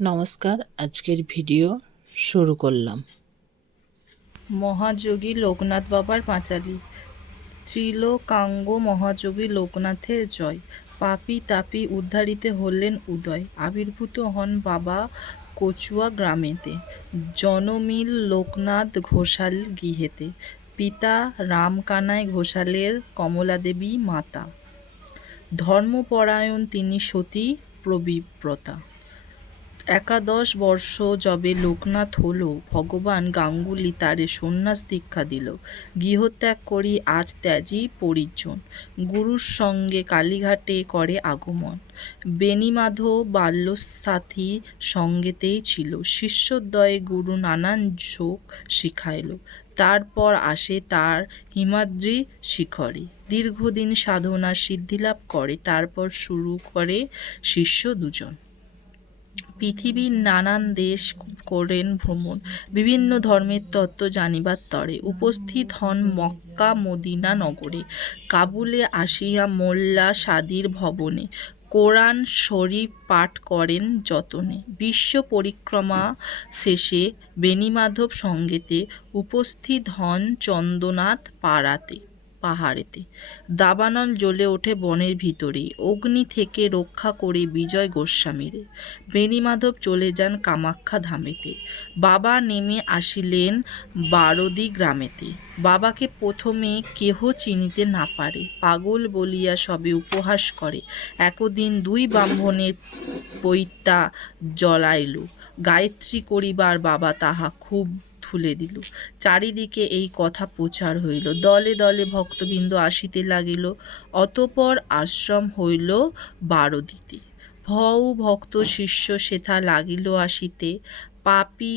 নমস্কার, আজকের ভিডিও শুরু করলাম। মহাযোগী লোকনাথ বাবার পাঁচালী, ত্রিলোকাঙ্গ মহাযোগী লোকনাথের জয়। পাপি তাপি উদ্ধারিতে হলেন উদয়, আবির্ভূত হন বাবা কচুয়া গ্রামেতে। জনমিল লোকনাথ ঘোষাল গৃহেতে, পিতা রামকানাই ঘোষালের কমলাদেবী মাতা। ধর্মপরায়ণ তিনি সতী প্রবিব্রতা একাদশ বর্ষ যবে লোকনাথ হল, ভগবান গাঙ্গুলি তারে সন্ন্যাস দীক্ষা দিল। গৃহত্যাগ করি আজ ত্যাজি পরিজন। গুরুর সঙ্গে কালীঘাটে করে আগমন। বেণীমাধব বাল্যসাথী সঙ্গেতেই ছিল। শিষ্যদ্বয়ে গুরু নানান যোগ শিখাইল। তারপর আসে তার হিমাদ্রি শিখরে। দীর্ঘদিন সাধনা সিদ্ধিলাভ করে, তারপর শুরু করে শিষ্য দুজন। পৃথিবীর নানান দেশ করেন ভ্রমণ। বিভিন্ন ধর্মের তত্ত্ব জানিবার তরে উপস্থিত হন মক্কা মদিনা নগরে। কাবুলে আসিয়া মোল্লা সাদির ভবনে। কোরআন শরীফ পাঠ করেন যতনে। বিশ্ব পরিক্রমা শেষে বেণীমাধব সঙ্গেতে উপস্থিত হন চন্দ্রনাথ পাড়াতে। পাহাড়েতে। দাবানল জ্বলে ওঠে বনের ভিতরে অগ্নি থেকে রক্ষা করে বিজয় গোস্বামীরে। বেণীমাধব চলে যান কামাখ্যা ধামেতে। বাবা নেমে আসিলেন বারদি গ্রামেতে। বাবাকে প্রথমে কেহ চিনিতে না পারে। পাগল বলিয়া সবে উপহাস করে। একদিন দুই ব্রাহ্মণের পৈতা জ্বলাইল। গায়ত্রী করিবার বাবা তাহা খুব তুলে দিল। চারিদিকে এই কথা প্রচার হইল। দলে দলে ভক্তবৃন্দ আসিতে লাগিল। অতপর আশ্রম হইল বারোদিতে। ভৌ ভক্ত শিষ্য সেথা লাগিল আসিতে। পাপি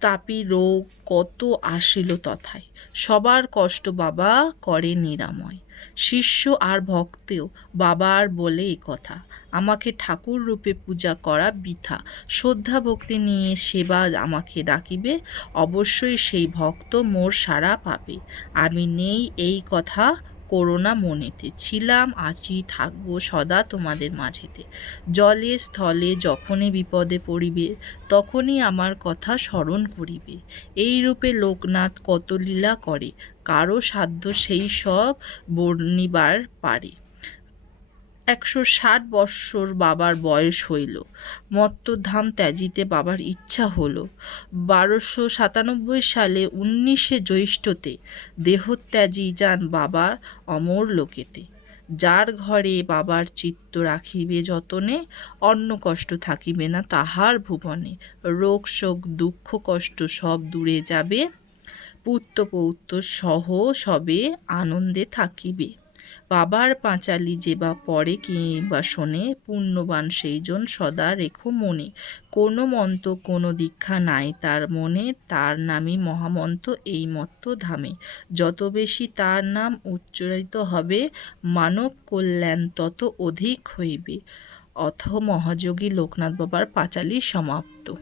তাপি রোগ কত আসিল তথায়। সবার কষ্ট বাবা করে নিরাময়। শিষ্য আর ভক্তেও বাবার বলে এ কথা। আমাকে ঠাকুর রূপে পূজা করা বৃথা। শ্রদ্ধা ভক্তি নিয়ে সেবা আমাকে ডাকিবে। অবশ্যই সেই ভক্ত মোর সারা পাবে। আমি নেই এই কথা করোনা মনেতে। ছিলাম আছি থাকব সদা তোমাদের মাঝেতে। জলে, স্থলে, যখনই বিপদে পড়িবে, তখনই আমার কথা স্মরণ করিবে। এই রূপে লোকনাথ কত লীলা করে, কারও সাধ্য সেই সব বর্ণিবার পারে। একশো ষাট বৎসর বাবার বয়স হইল। মত্তধাম ত্যাজিতে বাবার ইচ্ছা হলো। বারোশো সাতানব্বই সালে উনিশে জ্যৈষ্ঠতে দেহত্যাজি যান বাবার অমর লোকেতে। যার ঘরে বাবার চিত্ত রাখিবে যতনে অন্য কষ্ট থাকিবে না তাহার ভুবনে। রোগ, শোক, দুঃখ, কষ্ট সব দূরে যাবে। পুত্র পৌত্র সহ সবে আনন্দে থাকিবে। বাবার পাঁচালি যে বা পড়ে কিংবা শোনে, পুণ্যবান সেইজন সদা রেখো মনে। কোনো মন্ত কোনো দীক্ষা নাই তার মনে, তার নামই মহামন্ত এই মত্ত ধামে। যত বেশি তার নাম উচ্চারিত হবে, মানব কল্যাণ তত অধিক হইবে। অথ মহাযোগী লোকনাথ বাবার পাঁচালি সমাপ্ত।